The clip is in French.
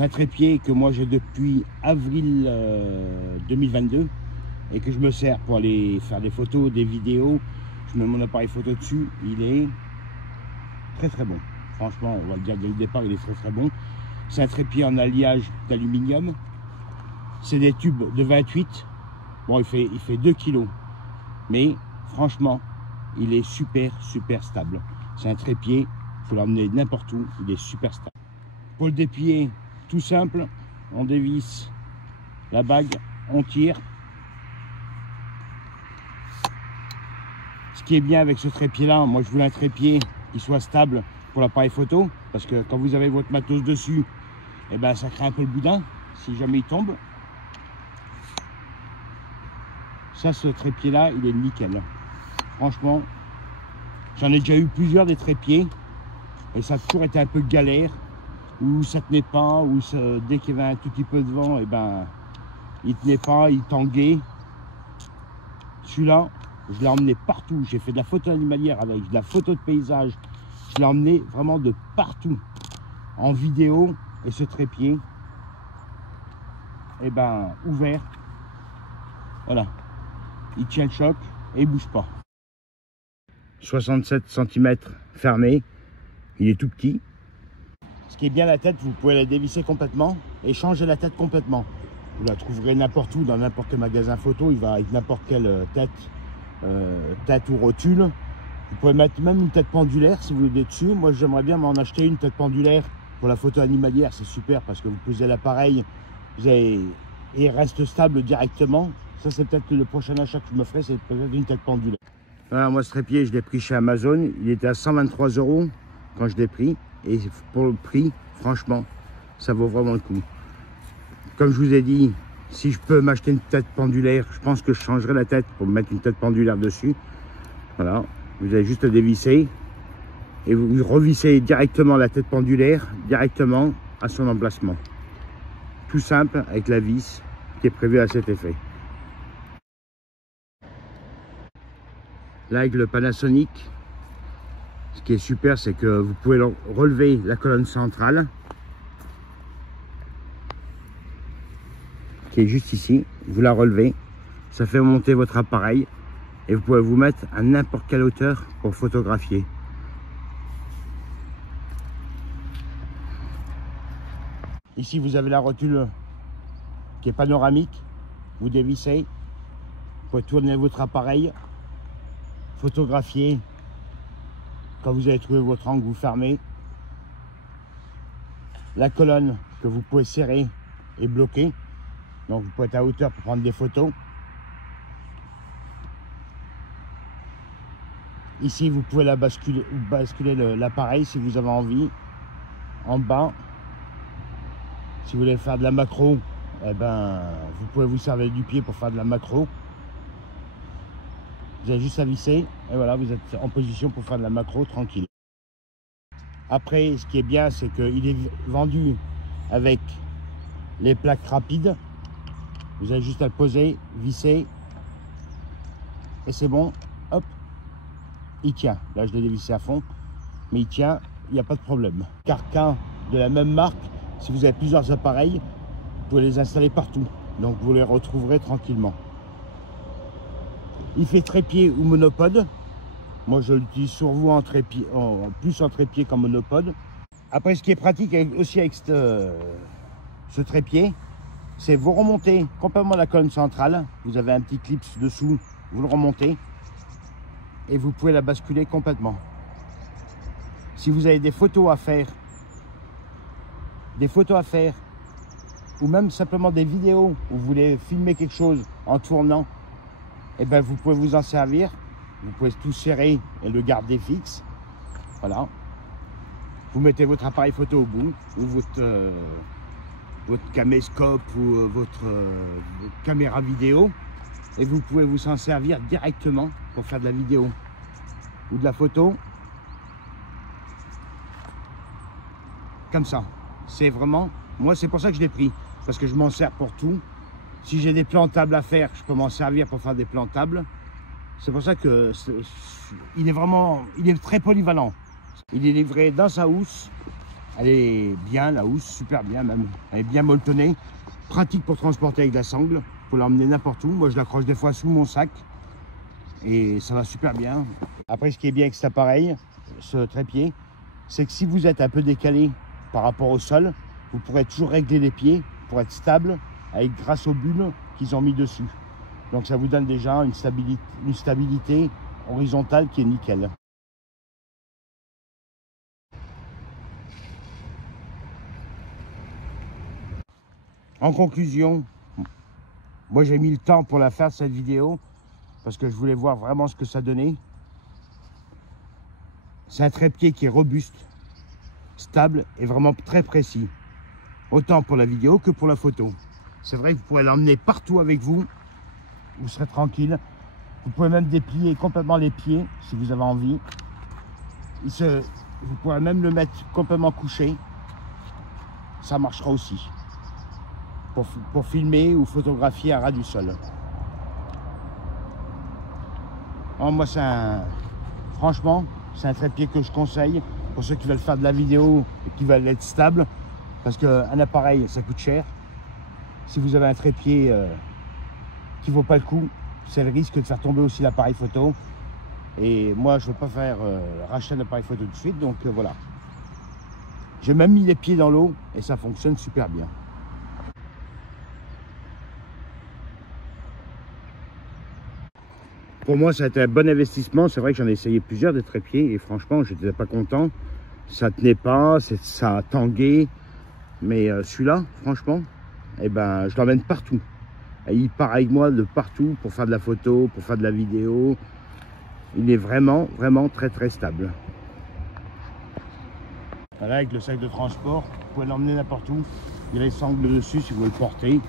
C'est un trépied que moi j'ai depuis avril 2022 et que je me sers pour aller faire des photos, des vidéos. Je mets mon appareil photo dessus, il est très bon. Franchement, on va le dire dès le départ, il est très bon. C'est un trépied en alliage d'aluminium. C'est des tubes de 28. Bon, il fait 2 kg. Mais franchement, il est super stable. C'est un trépied, il faut l'emmener n'importe où, il est super stable. Pour le déplier, tout simple, on dévisse la bague, on tire. Ce qui est bien avec ce trépied-là, moi je voulais un trépied qui soit stable pour l'appareil photo, parce que quand vous avez votre matos dessus, eh ben, ça crée un peu le boudin, si jamais il tombe. Ça, ce trépied-là, il est nickel. Franchement, j'en ai déjà eu plusieurs des trépieds, et ça a toujours été un peu galère, où ça tenait pas, où ça, dès qu'il y avait un tout petit peu de vent, eh ben, il tenait pas, il tanguait. Celui-là, je l'ai emmené partout. J'ai fait de la photo animalière avec, de la photo de paysage. Je l'ai emmené vraiment de partout en vidéo. Et ce trépied, eh ben, ouvert, voilà, il tient le choc et il bouge pas. 67 cm fermé, il est tout petit. Ce qui est bien, la tête, vous pouvez la dévisser complètement et changer la tête complètement. Vous la trouverez n'importe où, dans n'importe quel magasin photo. Il va avec n'importe quelle tête ou rotule. Vous pouvez mettre même une tête pendulaire si vous voulez dessus. Moi, j'aimerais bien m'en acheter une tête pendulaire pour la photo animalière. C'est super parce que vous posez l'appareil et il reste stable directement. Ça, c'est peut-être le prochain achat que je me ferai, c'est peut-être une tête pendulaire. Voilà, moi, ce trépied, je l'ai pris chez Amazon. Il était à 123 € quand je l'ai pris. Et pour le prix, franchement, ça vaut vraiment le coup. Comme je vous ai dit, si je peux m'acheter une tête pendulaire, je pense que je changerai la tête pour mettre une tête pendulaire dessus. Voilà, vous avez juste à dévisser et vous revissez directement la tête pendulaire directement à son emplacement. Tout simple avec la vis qui est prévue à cet effet. Là avec le Panasonic, ce qui est super, c'est que vous pouvez relever la colonne centrale qui est juste ici. Vous la relevez, ça fait monter votre appareil et vous pouvez vous mettre à n'importe quelle hauteur pour photographier. Ici, vous avez la rotule qui est panoramique. Vous dévissez, vous pouvez tourner votre appareil, photographier. Quand vous avez trouvé votre angle, vous fermez. La colonne que vous pouvez serrer est bloquée. Donc vous pouvez être à hauteur pour prendre des photos. Ici, vous pouvez basculer l'appareil si vous avez envie. En bas, si vous voulez faire de la macro, eh ben, vous pouvez vous servir du pied pour faire de la macro. Vous avez juste à visser et voilà, vous êtes en position pour faire de la macro tranquille. Après, ce qui est bien, c'est qu'il est vendu avec les plaques rapides. Vous avez juste à le poser, visser et c'est bon. Hop, il tient. Là, je l'ai dévissé à fond, mais il tient, il n'y a pas de problème. Carquin de la même marque, si vous avez plusieurs appareils, vous pouvez les installer partout. Donc, vous les retrouverez tranquillement. Il fait trépied ou monopode. Moi, je l'utilise sur vous en trépied, plus en trépied qu'en monopode. Après, ce qui est pratique aussi avec ce trépied, c'est vous remontez complètement la colonne centrale. Vous avez un petit clip dessous, vous le remontez et vous pouvez la basculer complètement. Si vous avez des photos à faire, ou même simplement des vidéos où vous voulez filmer quelque chose en tournant, et ben vous pouvez vous en servir. Vous pouvez tout serrer et le garder fixe. Voilà. Vous mettez votre appareil photo au bout, ou votre caméscope ou votre caméra vidéo, et vous pouvez vous en servir directement pour faire de la vidéo ou de la photo. Comme ça. C'est vraiment... Moi, c'est pour ça que je l'ai pris, parce que je m'en sers pour tout. Si j'ai des plantables à faire, je peux m'en servir pour faire des plantables. C'est pour ça que il est très polyvalent. Il est livré dans sa housse Elle est bien, la housse, super bien même. Elle est bien molletonnée. Pratique pour transporter avec la sangle. Vous pouvez l'emmener n'importe où. Moi, je l'accroche des fois sous mon sac. Et ça va super bien. Après, ce qui est bien avec cet appareil, ce trépied, c'est que si vous êtes un peu décalé par rapport au sol, vous pourrez toujours régler les pieds pour être stable grâce aux bulles qu'ils ont mis dessus. Donc ça vous donne déjà une stabilité horizontale qui est nickel. En conclusion, moi j'ai mis le temps pour la faire cette vidéo parce que je voulais voir vraiment ce que ça donnait. C'est un trépied qui est robuste, stable et vraiment très précis. Autant pour la vidéo que pour la photo. C'est vrai que vous pourrez l'emmener partout avec vous. Vous serez tranquille. Vous pouvez même déplier complètement les pieds si vous avez envie. Vous pourrez même le mettre complètement couché. Ça marchera aussi. Pour filmer ou photographier à ras du sol. Alors moi, franchement, c'est un trépied que je conseille pour ceux qui veulent faire de la vidéo et qui veulent être stable. Parce qu'un appareil, ça coûte cher. Si vous avez un trépied qui ne vaut pas le coup, c'est le risque de faire tomber aussi l'appareil photo. Et moi, je ne veux pas faire racheter un appareil photo tout de suite. Donc voilà. J'ai même mis les pieds dans l'eau et ça fonctionne super bien. Pour moi, ça a été un bon investissement. C'est vrai que j'en ai essayé plusieurs des trépieds et franchement, je n'étais pas content. Ça tenait pas, ça a tangué. Mais celui-là, franchement, eh ben, je l'emmène partout. Et il part avec moi de partout pour faire de la photo, pour faire de la vidéo. Il est vraiment, vraiment très, très stable. Voilà, avec le sac de transport, vous pouvez l'emmener n'importe où. Il y a les sangles dessus si vous voulez le porter.